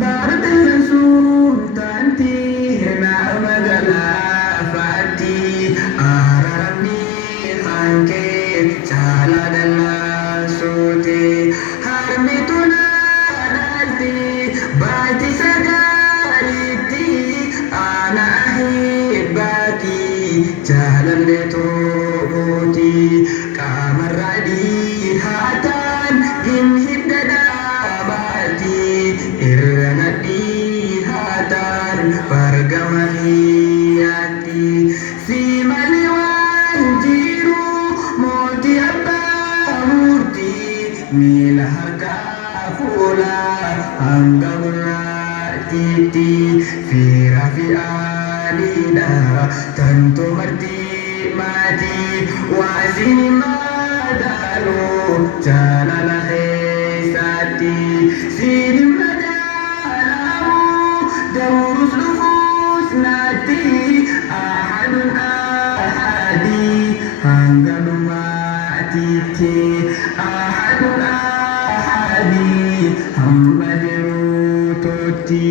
Bartella sultanti na magala fati ararami hanke chala dalla sote harmi tuna dalti bati sagaliti ana ahibati jalan letoti kamaradi hatan himhib dadabati irranadi hatan pargamahiyati si maliwan jiru moti abba murti mila harka fula anggamula titi fira fi alida tantu marti mati wazini madalu jalala khaisati sini madalamu daurus lufus nati ahadun ahadi hanggaluma titi ahadun ahadi hambadiru toti